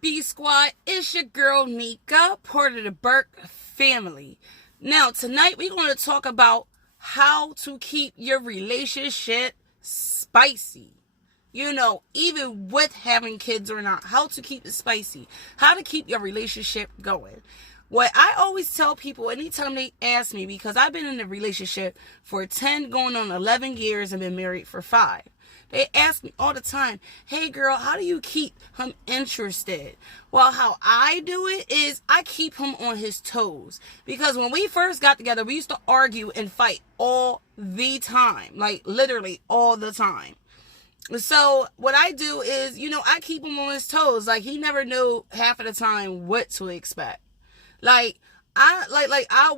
B Squad? It's your girl Nika, part of the Burke family. Now, tonight we're going to talk about how to keep your relationship spicy. You know, even with having kids or not, how to keep it spicy, how to keep your relationship going. What I always tell people anytime they ask me, because I've been in a relationship for 10 going on 11 years and been married for 5. They ask me all the time, hey girl, how do you keep him interested? Well, how I do it is I keep him on his toes. Because when we first got together, we used to argue and fight all the time. Like literally all the time. So what I do is, I keep him on his toes. Like he never knew half of the time what to expect. I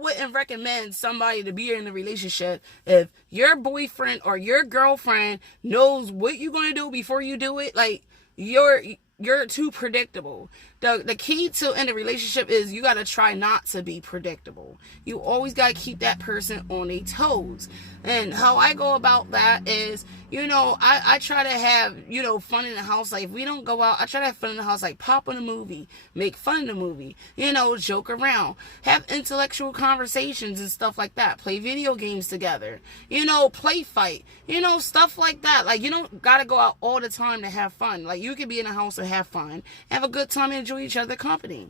wouldn't recommend somebody to be in a relationship if your boyfriend or your girlfriend knows what you're going to do before you do it. Like you're too predictable. The key to in a relationship is you got to try not to be predictable. You always got to keep that person on their toes. And how I go about that is, I try to have, fun in the house. Like if we don't go out, I try to have fun in the house, like pop on a movie, make fun of the movie, joke around, have intellectual conversations and stuff like that, play video games together, play fight, stuff like that. Like you don't got to go out all the time to have fun. Like you can be in the house and have fun, have a good time and enjoy each other's company.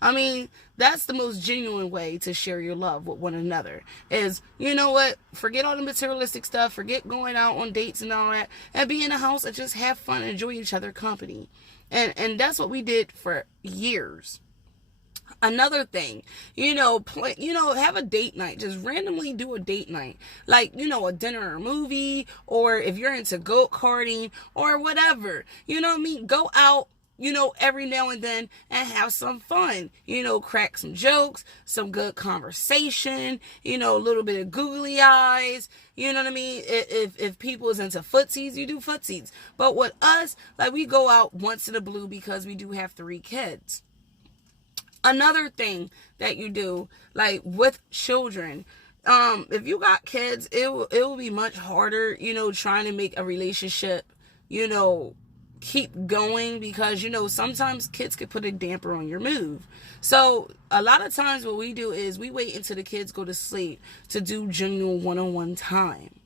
I mean, that's the most genuine way to share your love with one another is, forget all the materialistic stuff, forget going out on dates and all that, and be in the house and just have fun and enjoy each other's company. And that's what we did for years. Another thing, have a date night. Just randomly do a date night. Like, a dinner or a movie, or if you're into go-karting or whatever, Go out, every now and then and have some fun, crack some jokes, some good conversation, a little bit of googly eyes, If people is into footsies, you do footsies. But with us, like we go out once in a blue because we do have 3 kids. Another thing that you do, like with children, if you got kids, it will be much harder, trying to make a relationship, keep going because, sometimes kids could put a damper on your move. So a lot of times what we do is we wait until the kids go to sleep to do genuine one-on-one time.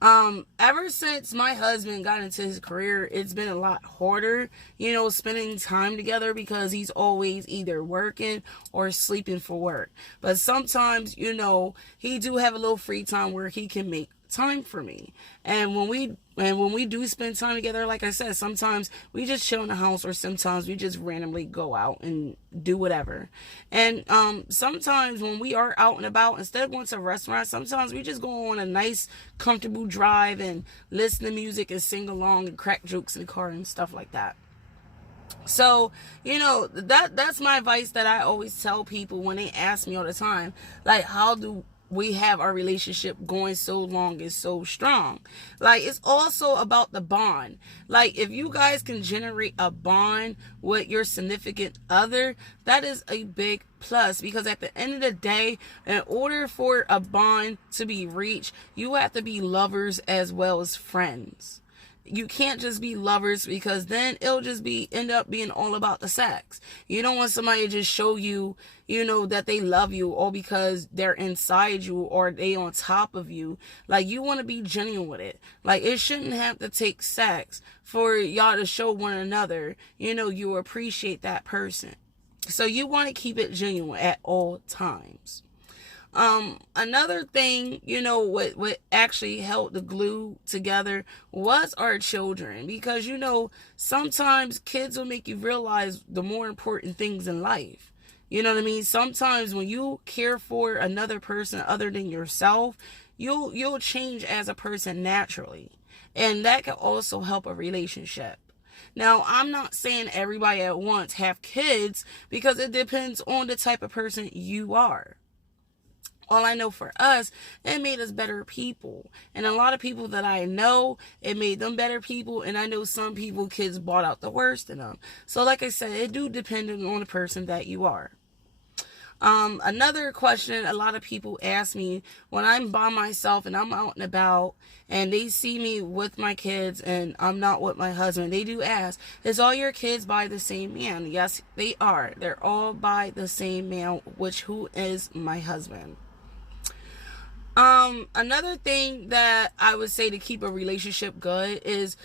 Ever since my husband got into his career, it's been a lot harder, spending time together because he's always either working or sleeping for work. But sometimes, he do have a little free time where he can make time for me. And when we do spend time together, like I said, sometimes we just chill in the house or sometimes we just randomly go out and do whatever. And sometimes when we are out and about, instead of going to a restaurant, sometimes we just go on a nice comfortable drive and listen to music and sing along and crack jokes in the car and stuff like that. So, that's my advice that I always tell people when they ask me all the time, like, how do we have our relationship going so long and so strong? Like, it's also about the bond. Like, if you guys can generate a bond with your significant other, that is a big plus, because at the end of the day, in order for a bond to be reached, you have to be lovers as well as friends. You can't just be lovers, because then it'll just end up being all about the sex. You don't want somebody to just show you, that they love you all because they're inside you or they on top of you. Like, you want to be genuine with it. Like, it shouldn't have to take sex for y'all to show one another, you appreciate that person. So you want to keep it genuine at all times. Another thing, what actually held the glue together was our children, because, sometimes kids will make you realize the more important things in life. You know what I mean? Sometimes when you care for another person other than yourself, you'll change as a person naturally. And that can also help a relationship. Now, I'm not saying everybody at once have kids, because it depends on the type of person you are. All I know for us, it made us better people. And a lot of people that I know, it made them better people. And I know some people, kids brought out the worst in them. So like I said, it do depend on the person that you are. Another question a lot of people ask me when I'm by myself and I'm out and about and they see me with my kids and I'm not with my husband, they do ask, is all your kids by the same man? Yes, they are. They're all by the same man, who is my husband. Another thing that I would say to keep a relationship good is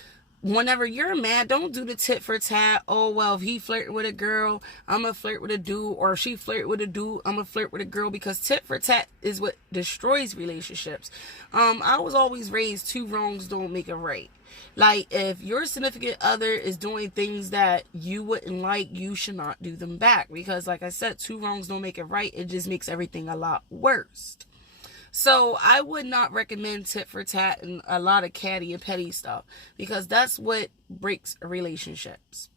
whenever you're mad, don't do the tit for tat. Oh, well, if he flirting with a girl, I'm gonna flirt with a dude, or if she flirt with a dude, I'm gonna flirt with a girl, because tit for tat is what destroys relationships. I was always raised, two wrongs don't make a right. Like, if your significant other is doing things that you wouldn't like, you should not do them back, because like I said, two wrongs don't make it right. It just makes everything a lot worse. So I would not recommend tit for tat and a lot of catty and petty stuff, because that's what breaks relationships.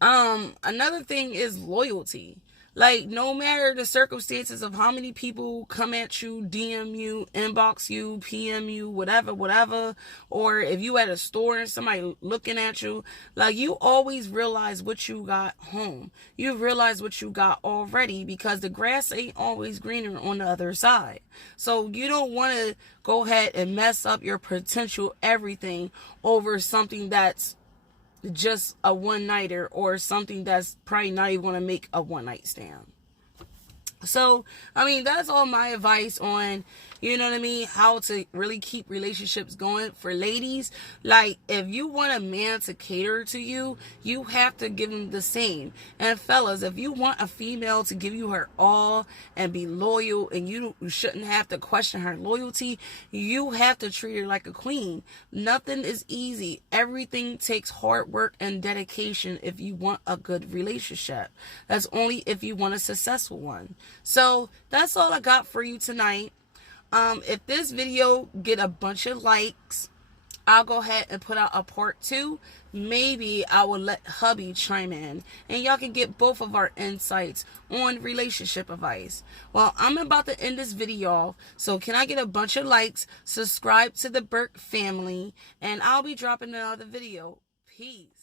Another thing is loyalty. Like, no matter the circumstances of how many people come at you, DM you, inbox you, PM you, whatever, or if you at a store and somebody looking at you, like, you always realize what you got home. You realize what you got already, because the grass ain't always greener on the other side. So you don't want to go ahead and mess up your potential everything over something that's just a one-nighter, or something that's probably not even going to make a one-night stand. So, I mean, that's all my advice on, you know what I mean, how to really keep relationships going. For ladies, like, if you want a man to cater to you, you have to give him the same. And fellas, if you want a female to give you her all and be loyal, and you shouldn't have to question her loyalty, you have to treat her like a queen. Nothing is easy. Everything takes hard work and dedication if you want a good relationship. That's only if you want a successful one. So that's all I got for you tonight. If this video get a bunch of likes, I'll go ahead and put out a part 2. Maybe I will let hubby chime in, and y'all can get both of our insights on relationship advice. Well, I'm about to end this video, so can I get a bunch of likes, subscribe to the Burke family, and I'll be dropping another video. Peace.